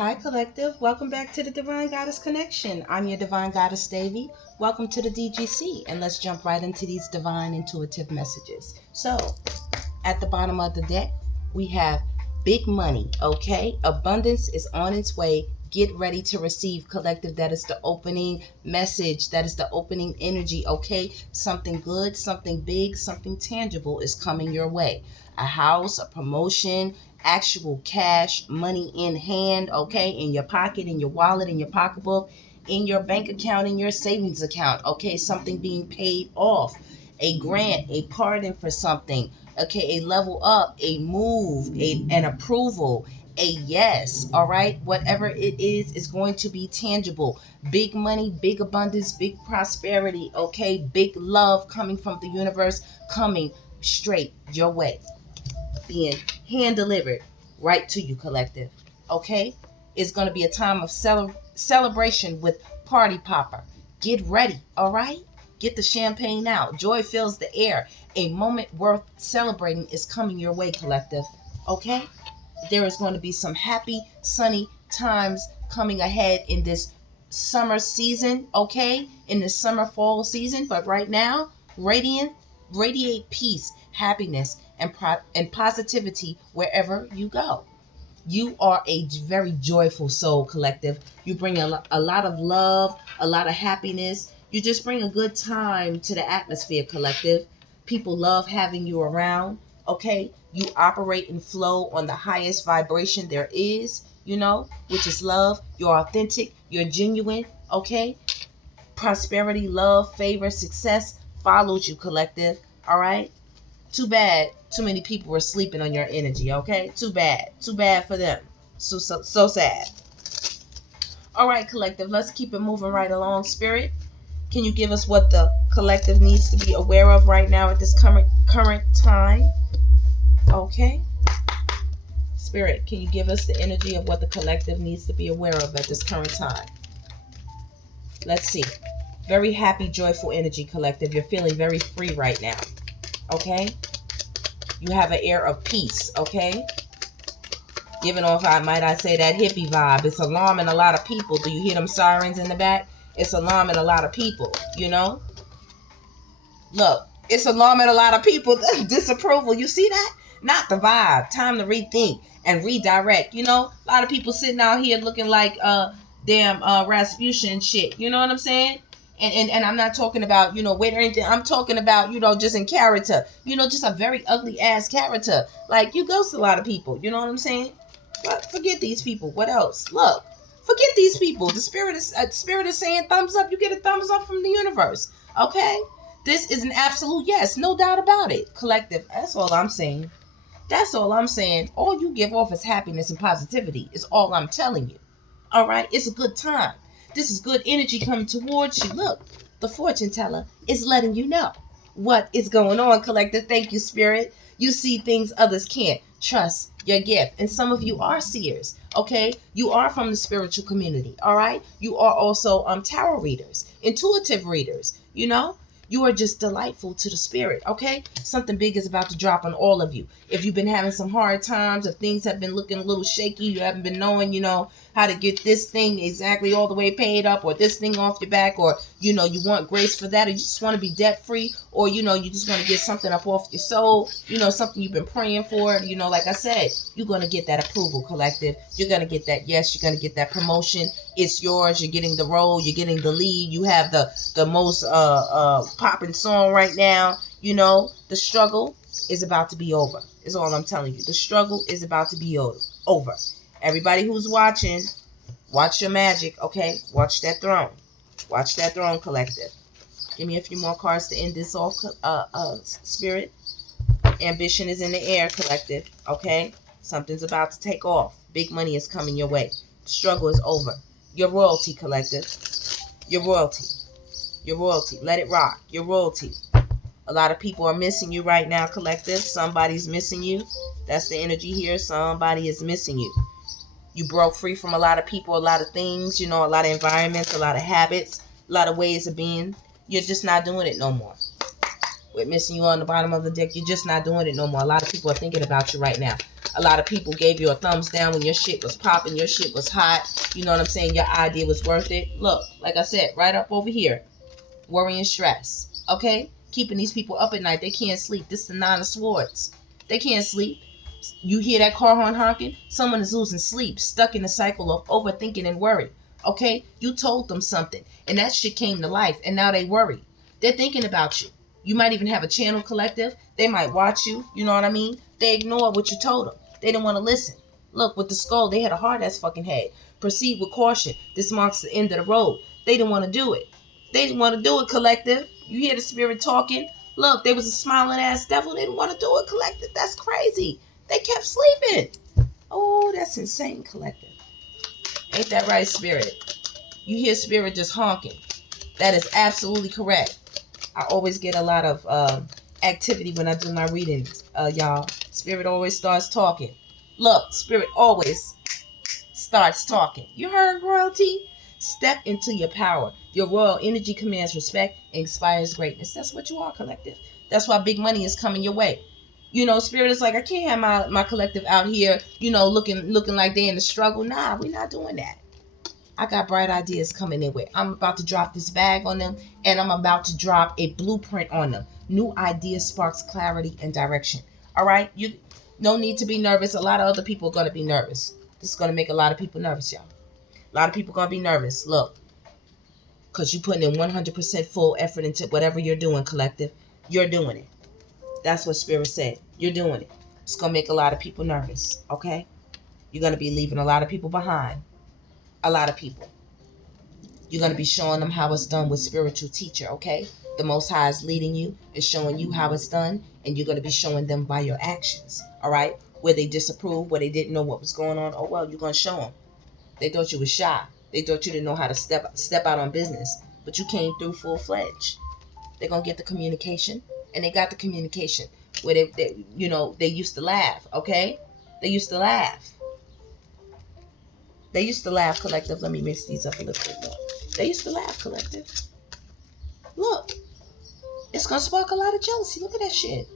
Hi, Collective. Welcome back to the Divine Goddess Connection. I'm your Divine Goddess, DEVI. Welcome to the DGC, and let's jump right into these divine intuitive messages. So, at the bottom of the deck, we have big money, okay? Abundance is on its way. Get ready to receive, Collective. That is the opening message. That is the opening energy, okay? Something good, something big, something tangible is coming your way. A house, a promotion, actual cash, money in hand, okay? In your pocket, in your wallet, in your pocketbook, in your bank account, in your savings account, okay? Something being paid off. A grant, a pardon for something, okay? A level up, a move, an approval, a yes, all right? Whatever it is going to be tangible. Big money, big abundance, big prosperity, okay? Big love coming from the universe, coming straight your way, being hand delivered right to you, Collective, okay? It's going to be a time of celebration with party popper. Get ready, all right? Get the champagne out. Joy fills the air. A moment worth celebrating is coming your way, Collective, okay? There is going to be some happy, sunny times coming ahead in this summer season, okay? In this summer, fall season. But right now, radiate peace, happiness, and positivity wherever you go. You are a very joyful soul, Collective. You bring a lot of love, a lot of happiness. You just bring a good time to the atmosphere, Collective. People love having you around, okay? You operate and flow on the highest vibration there is, which is love. You're authentic. You're genuine, okay? Prosperity, love, favor, success follows you, Collective, all right? Too bad too many people were sleeping on your energy, okay? Too bad for them. So sad. All right, Collective, let's keep it moving right along. Spirit, can you give us what the Collective needs to be aware of right now at this current time? Okay. Spirit, can you give us the energy of what the Collective needs to be aware of at this current time? Let's see. Very happy, joyful energy, Collective. You're feeling very free right now. Okay? You have an air of peace, okay? Giving off, might I say, that hippie vibe. It's alarming a lot of people. Do you hear them sirens in the back? It's alarming a lot of people, Look, it's alarming a lot of people. Disapproval. You see that? Not the vibe. Time to rethink and redirect. A lot of people sitting out here looking like damn Rasputin shit. You know what I'm saying? And I'm not talking about, weight or anything. I'm talking about, just in character. Just a very ugly ass character. Like, you ghost a lot of people. You know what I'm saying? But forget these people. What else? Look, forget these people. The spirit is saying thumbs up. You get a thumbs up from the universe. Okay? This is an absolute yes. No doubt about it. Collective. That's all I'm saying. That's all I'm saying. All you give off is happiness and positivity. Is all I'm telling you. All right? It's a good time. This is good energy coming towards you. Look, the fortune teller is letting you know what is going on, Collective. Thank you, Spirit. You see things others can't. Trust your gift. And some of you are seers, okay? You are from the spiritual community, all right? You are also tarot readers, intuitive readers, You are just delightful to the spirit, okay? Something big is about to drop on all of you. If you've been having some hard times, if things have been looking a little shaky, you haven't been knowing, how to get this thing exactly all the way paid up, or this thing off your back, or, you want grace for that, or you just want to be debt free, or, you just want to get something up off your soul, something you've been praying for, like I said, you're going to get that approval, Collective. You're going to get that yes, you're going to get that promotion. It's yours. You're getting the role. You're getting the lead. You have the most popping song right now. The struggle is about to be over. Is all I'm telling you. The struggle is about to be over. Everybody who's watching, watch your magic, okay? Watch that throne. Watch that throne, Collective. Give me a few more cards to end this off, Spirit. Ambition is in the air, Collective, okay? Something's about to take off. Big money is coming your way. The struggle is over. Your royalty, Collective. Your royalty. Your royalty. Let it rock. Your royalty. A lot of people are missing you right now, Collective. Somebody's missing you. That's the energy here. Somebody is missing you. You broke free from a lot of people, a lot of things, a lot of environments, a lot of habits, a lot of ways of being. You're just not doing it no more. We're missing you on the bottom of the deck. You're just not doing it no more. A lot of people are thinking about you right now. A lot of people gave you a thumbs down when your shit was popping, your shit was hot. You know what I'm saying? Your idea was worth it. Look, like I said, right up over here. Worry and stress. Okay? Keeping these people up at night. They can't sleep. This is the Nine of Swords. They can't sleep. You hear that car horn honking? Someone is losing sleep, stuck in a cycle of overthinking and worry. Okay? You told them something, and that shit came to life, and now they worry. They're thinking about you. You might even have a channel collective. They might watch you. You know what I mean? They ignore what you told them. They didn't want to listen. Look, with the skull, they had a hard-ass fucking head. Proceed with caution. This marks the end of the road. They didn't want to do it. They didn't want to do it, collective. You hear the spirit talking? Look, there was a smiling-ass devil. They didn't want to do it, collective. That's crazy. They kept sleeping. Oh, that's insane, collective. Ain't that right, spirit? You hear spirit just honking. That is absolutely correct. I always get a lot of activity when I do my readings, y'all. Spirit always starts talking. Look, spirit always starts talking. You heard, royalty? Step into your power. Your royal energy commands respect and inspires greatness. That's what you are, collective. That's why big money is coming your way. You know, spirit is like, I can't have my collective out here, you know, looking like they in the struggle. Nah, we're not doing that. I got bright ideas coming in with. I'm about to drop this bag on them, and I'm about to drop a blueprint on them. New ideas sparks clarity and direction. All right? You no need to be nervous. A lot of other people are going to be nervous. This is going to make a lot of people nervous, y'all. A lot of people are going to be nervous. Look, because you're putting in 100% full effort into whatever you're doing, collective. You're doing it. That's what Spirit said. You're doing it. It's going to make a lot of people nervous, okay? You're going to be leaving a lot of people behind. A lot of people. You're going to be showing them how it's done with spiritual teacher, okay? The Most High is leading you, is showing you how it's done, and you're going to be showing them by your actions, all right? Where they disapprove, where they didn't know what was going on, oh, well, you're going to show them. They thought you was shy. They thought you didn't know how to step out on business, but you came through full-fledged. They're going to get the communication, and they got the communication where they you know, they used to laugh, okay? They used to laugh. They used to laugh, collective. Let me mix these up a little bit more. They used to laugh, collective. Look, it's going to spark a lot of jealousy. Look at that shit.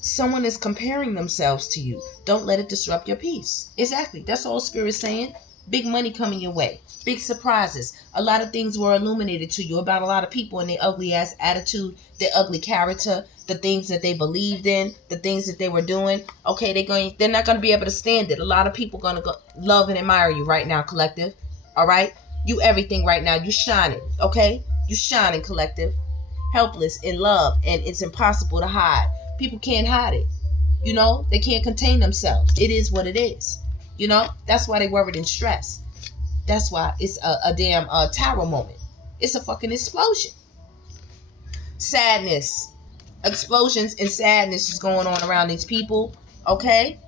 Someone is comparing themselves to you. Don't let it disrupt your peace. Exactly. That's all Spirit's saying. Big money coming your way. Big surprises. A lot of things were illuminated to you about a lot of people and their ugly ass attitude, their ugly character, the things that they believed in, the things that they were doing. Okay, they're not going to be able to stand it. A lot of people going to love and admire you right now, collective. All right? You everything right now. You shining. Okay? You shining, collective. Helpless in love, and it's impossible to hide. People can't hide it. You know, they can't contain themselves. It is what it is. You know, that's why they worried and stressed. That's why it's a damn tower moment. It's a fucking explosion. Sadness. Explosions and sadness is going on around these people. Okay?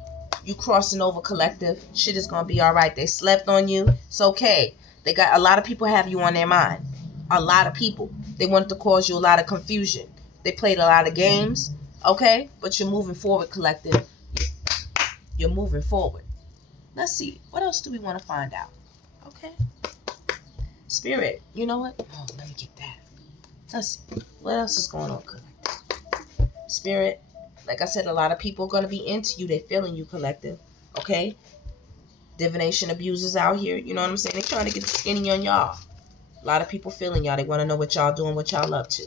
You crossing over, collective. Shit is going to be all right. They slept on you. It's okay. They got a lot of people have you on their mind. A lot of people. They wanted to cause you a lot of confusion. They played a lot of games. Okay? But you're moving forward, collective. You're moving forward. Let's see. What else do we want to find out? Okay. Spirit. You know what? Oh, let me get that. Let's see. What else is going on, collective? Spirit. Like I said, a lot of people are going to be into you. They're feeling you, collective. Okay? Divination abusers out here. You know what I'm saying? They're trying to get the skinny on y'all. A lot of people feeling y'all. They want to know what y'all doing, what y'all up to.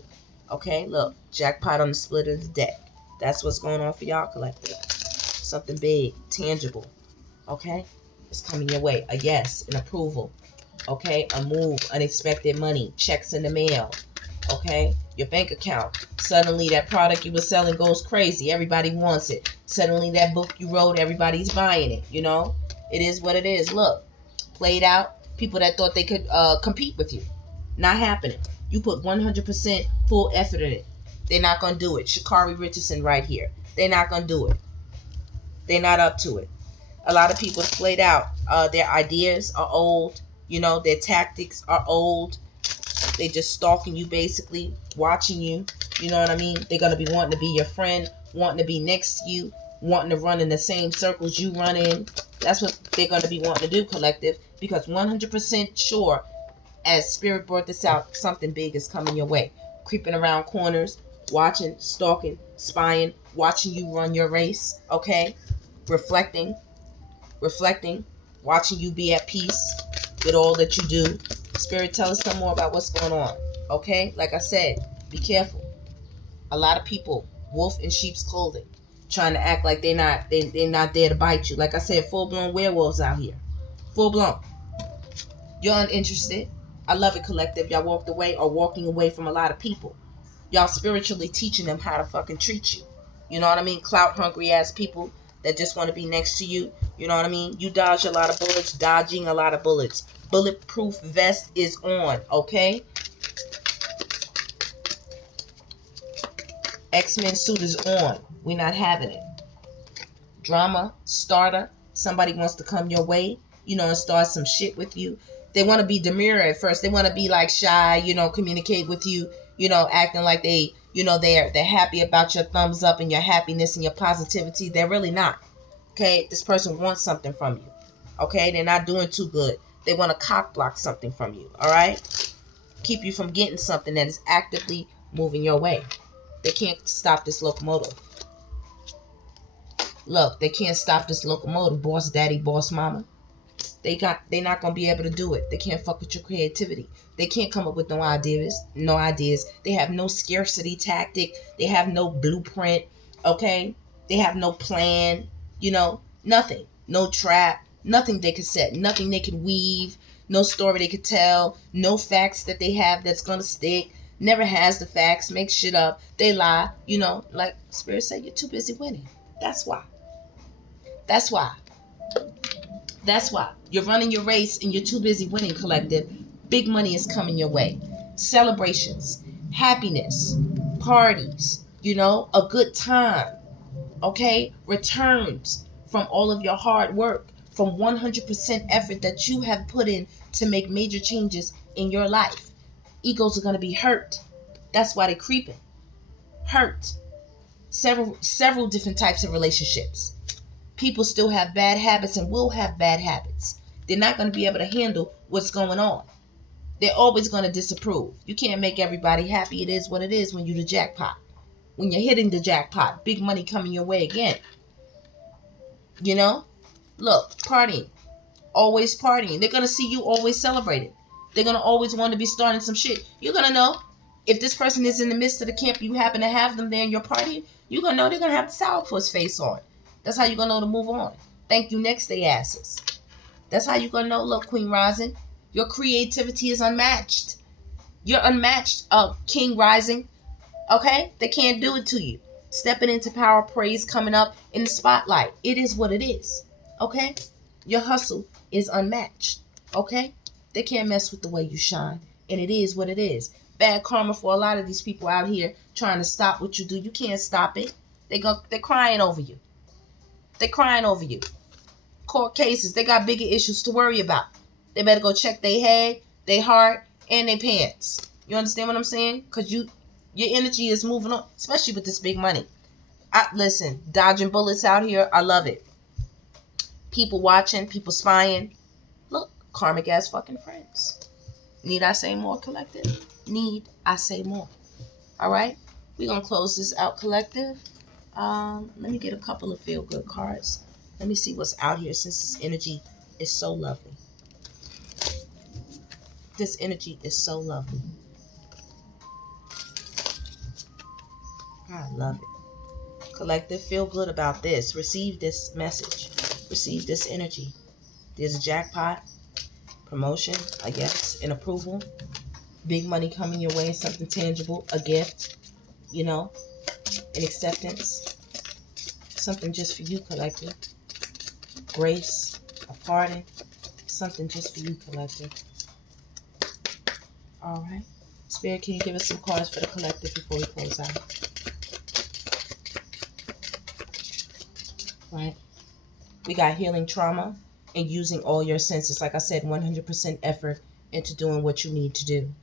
Okay? Look. Jackpot on the split of the deck. That's what's going on for y'all, collective. Something big. Tangible. Okay? It's coming your way. A yes, an approval. Okay? A move, unexpected money, checks in the mail. Okay? Your bank account. Suddenly that product you were selling goes crazy. Everybody wants it. Suddenly that book you wrote, everybody's buying it. You know? It is what it is. Look. Played out. People that thought they could compete with you. Not happening. You put 100% full effort in it. They're not going to do it. Shakari Richardson right here. They're not going to do it. They're not up to it. A lot of people have played out. Their ideas are old. You know, their tactics are old. They just stalking you, basically. Watching you. You know what I mean? They're going to be wanting to be your friend. Wanting to be next to you. Wanting to run in the same circles you run in. That's what they're going to be wanting to do, collective. Because 100% sure, as Spirit brought this out, something big is coming your way. Creeping around corners. Watching, stalking, spying, watching you run your race, okay? Reflecting, watching you be at peace with all that you do. Spirit, tell us some more about what's going on, okay? Like I said, be careful. A lot of people, wolf in sheep's clothing, trying to act like they're not there to bite you. Like I said, full-blown werewolves out here. Full-blown. You're uninterested. I love it, collective. Y'all walked away or walking away from a lot of people. Y'all spiritually teaching them how to fucking treat you. You know what I mean? Clout hungry ass people that just want to be next to you. You know what I mean? You dodge a lot of bullets, dodging a lot of bullets. Bulletproof vest is on, okay? X-Men suit is on. We're not having it. Drama, starter. Somebody wants to come your way, you know, and start some shit with you. They want to be demure at first. They want to be like shy, you know, communicate with you, you know, acting like they, you know, they're happy about your thumbs up and your happiness and your positivity. They're really not. Okay, this person wants something from you. Okay, they're not doing too good. They want to cock block something from you. All right, keep you from getting something that is actively moving your way. They can't stop this locomotive. Look, they can't stop this locomotive, boss daddy, boss mama. They're not gonna be able to do it. They can't fuck with your creativity. They can't come up with no ideas. They have no scarcity tactic. They have no blueprint. Okay, they have no plan. You know, nothing. No trap. Nothing they could set. Nothing they could weave. No story they could tell. No facts that they have that's gonna stick. Never has the facts. Make shit up. They lie. You know, like Spirit said, you're too busy winning. That's why. That's why. That's why. You're running your race and you're too busy winning, collective. Big money is coming your way. Celebrations, happiness, parties, you know, a good time. Okay? Returns from all of your hard work, from 100% effort that you have put in to make major changes in your life. Egos are going to be hurt. That's why they're creeping. Hurt. Several different types of relationships. People still have bad habits and will have bad habits. They're not going to be able to handle what's going on. They're always going to disapprove. You can't make everybody happy. It is what it is when you're the jackpot. When you're hitting the jackpot, big money coming your way again. You know? Look, partying. Always partying. They're going to see you always celebrating. They're going to always want to be starting some shit. You're going to know if this person is in the midst of the camp, you happen to have them there in your party, you're going to know they're going to have the sourpuss face on. That's how you're going to know to move on. Thank you next, they asses. That's how you're going to know, look, Queen Rising, your creativity is unmatched. You're unmatched, King Rising. Okay? They can't do it to you. Stepping into power, praise coming up in the spotlight. It is what it is. Okay? Your hustle is unmatched. Okay? They can't mess with the way you shine. And it is what it is. Bad karma for a lot of these people out here trying to stop what you do. You can't stop it. They're crying over you. They're crying over you. Court cases, they got bigger issues to worry about. They better go check their head, their heart, and their pants. You understand what I'm saying? Because your energy is moving on, especially with this big money. Listen, dodging bullets out here, I love it. People watching, people spying. Look, karmic ass fucking friends. Need I say more, collective? Need I say more? All right? We're going to close this out, collective. Let me get a couple of feel-good cards. Let me see what's out here since this energy is so lovely. This energy is so lovely. I love it. Collective, feel good about this. Receive this message. Receive this energy. There's a jackpot, promotion, I guess, an approval, big money coming your way, something tangible, a gift, you know, an acceptance, something just for you, collective. Grace, a pardon, something just for you, collective. All right. Spirit, can you give us some cards for the collective before we close out? Right. We got healing trauma and using all your senses. Like I said, 100% effort into doing what you need to do.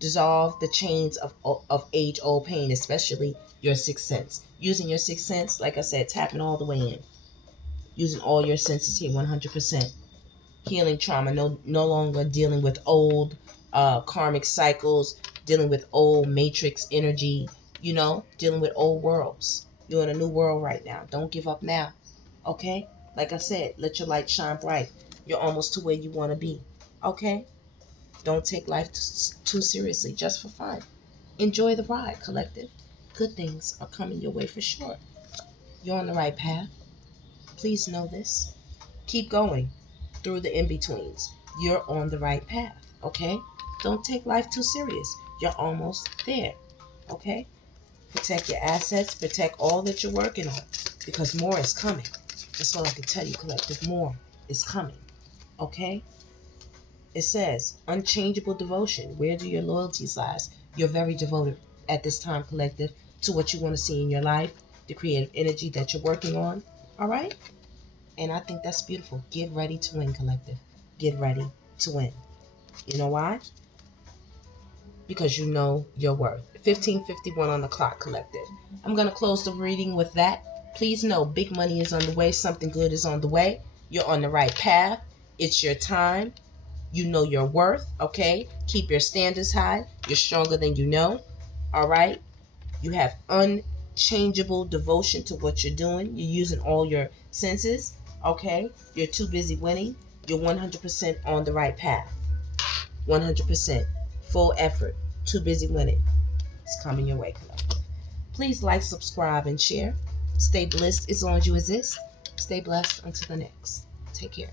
Dissolve the chains of age-old pain, especially your sixth sense. Using your sixth sense, like I said, tapping all the way in. Using all your senses here, 100%. Healing trauma, no longer dealing with old karmic cycles, dealing with old matrix energy, you know, dealing with old worlds. You're in a new world right now. Don't give up now. Okay? Like I said, let your light shine bright. You're almost to where you want to be. Okay? Don't take life too seriously, just for fun. Enjoy the ride, collective. Good things are coming your way for sure. You're on the right path. Please know this. Keep going through the in-betweens. You're on the right path, okay? Don't take life too serious. You're almost there, okay? Protect your assets. Protect all that you're working on because more is coming. That's all I can tell you, collective. More is coming, okay? It says, unchangeable devotion. Where do your loyalties lie? You're very devoted at this time, collective, to what you want to see in your life, the creative energy that you're working on, all right? And I think that's beautiful. Get ready to win, collective. Get ready to win. You know why? Because you know your worth. 15:51 on the clock, collective. I'm going to close the reading with that. Please know big money is on the way. Something good is on the way. You're on the right path. It's your time. You know your worth, okay? Keep your standards high. You're stronger than you know, all right? You have unchangeable devotion to what you're doing. You're using all your senses, okay? You're too busy winning. You're 100% on the right path. 100%. Full effort. Too busy winning. It's coming your way, collective. Please like, subscribe, and share. Stay blessed as long as you exist. Stay blessed until the next. Take care.